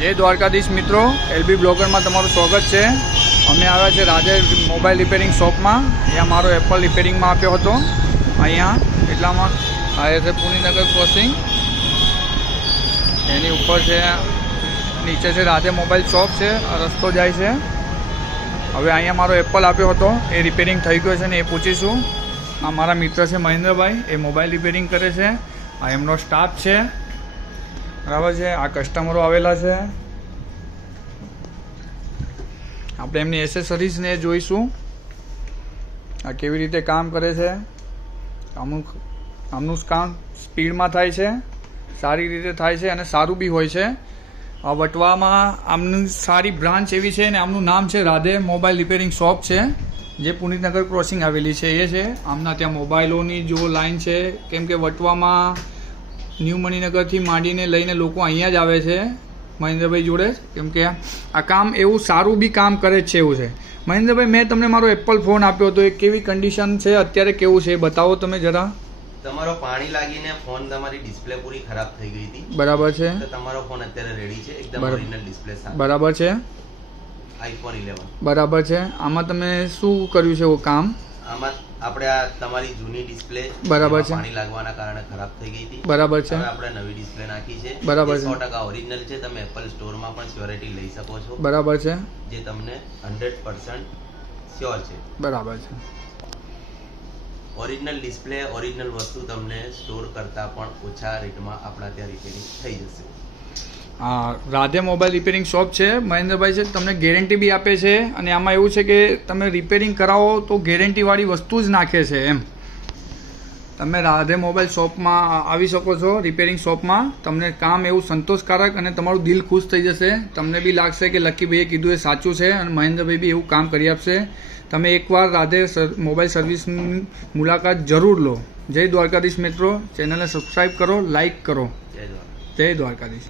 જય દ્વારકાધીશ મિત્રો, એલબી બ્લોગરમાં તમારું સ્વાગત છે। અમે આવ્યા છે રાધે મોબાઈલ રિપેરિંગ શોપમાં। અહીંયા મારો એપલ રિપેરિંગમાં આપ્યો હતો। અહીંયા એટલામાં આવ્યા છે પુણીનગર ક્રોસિંગ, એની ઉપર છે, નીચે છે રાધે મોબાઈલ શોપ છે, રસ્તો જાય છે। હવે અહીંયા મારો એપલ આપ્યો હતો, એ રિપેરિંગ થઈ ગયો છે ને એ પૂછીશું। આ મારા મિત્ર છે મહેન્દ્રભાઈ, એ મોબાઈલ રિપેરિંગ કરે છે। આ એમનો સ્ટાફ છે, બરાબર છે। આ કસ્ટમરો આવેલા છે, આપણે એમની એસેસરીઝને જોઈશું, આ કેવી રીતે કામ કરે છે। આમનું કામ સ્પીડમાં થાય છે, સારી રીતે થાય છે અને સારું બી હોય છે। આ વટવામાં આમની સારી બ્રાન્ચ એવી છે ને આમનું નામ છે રાધે મોબાઈલ રિપેરિંગ શોપ છે, જે પુણીનગર ક્રોસિંગ આવેલી છે એ છે। આમના ત્યાં મોબાઈલોની જો લાઈન છે, કેમ કે વટવામાં ન્યૂ મણિનગરથી માંડીને લઈને લોકો અહીંયા જ આવે છે મહેન્દ્રભાઈ જોડે, કેમ કે આ કામ એવું સારું બી કામ કરે જ છે એવું છે। મહેન્દ્રભાઈ, મેં તમને મારો એપલ ફોન આપ્યો હતો, એ કેવી કન્ડિશન છે, અત્યારે કેવું છે, બતાવો તમે જરા। તમારો પાણી લાગીને ફોન તમારી ડિસ્પ્લે પૂરી ખરાબ થઈ ગઈ હતી, બરાબર છે। તો તમારો ફોન અત્યારે રેડી છે, એકદમ ઓરિજિનલ ડિસ્પ્લે સાથે, બરાબર છે, આઈફોન 11 બરાબર છે। આમાં તમે શું કર્યું છે એવું કામ? આમાં આપણે આ તમારી જૂની ડિસ્પ્લે બરાબર છે, પાણી લાગવાના કારણે ખરાબ થઈ ગઈ હતી, બરાબર છે। હવે આપણે નવી ડિસ્પ્લે નાખી છે, બરાબર છે, 100% ઓરિજિનલ છે। તમે એપલ સ્ટોરમાં પણ શ્યોરિટી લઈ શકો છો, બરાબર છે, જે તમને 100% શ્યોર છે, બરાબર છે। ઓરિજિનલ ડિસ્પ્લે, ઓરિજિનલ વસ્તુ તમને સ્ટોર કરતાં પણ ઓછા રેટમાં આપણા ત્યાં રિપેરિંગ થઈ જશે। હા, રાધે મોબાઈલ રિપેરિંગ શોપ છે, મહેન્દ્રભાઈ છે, તમને ગેરંટી બી આપે છે, અને આમાં એવું છે કે તમે રિપેરિંગ કરાવો તો ગેરંટીવાળી વસ્તુ જ નાખે છે એમ। તમે રાધે મોબાઈલ શોપમાં આવી શકો છો, રિપેરિંગ શોપમાં તમને કામ એવું સંતોષકારક અને તમારું દિલ ખુશ થઈ જશે। તમને બી લાગશે કે લક્કીભાઈએ કીધું એ સાચું છે, અને મહેન્દ્રભાઈ બી એવું કામ કરી આપશે। તમે એકવાર રાધે મોબાઈલ સર્વિસની મુલાકાત જરૂર લો। જય દ્વારકાધીશ મિત્રો, ચેનલને સબસ્ક્રાઈબ કરો, લાઈક કરો। જય દ્વારકાધીશ।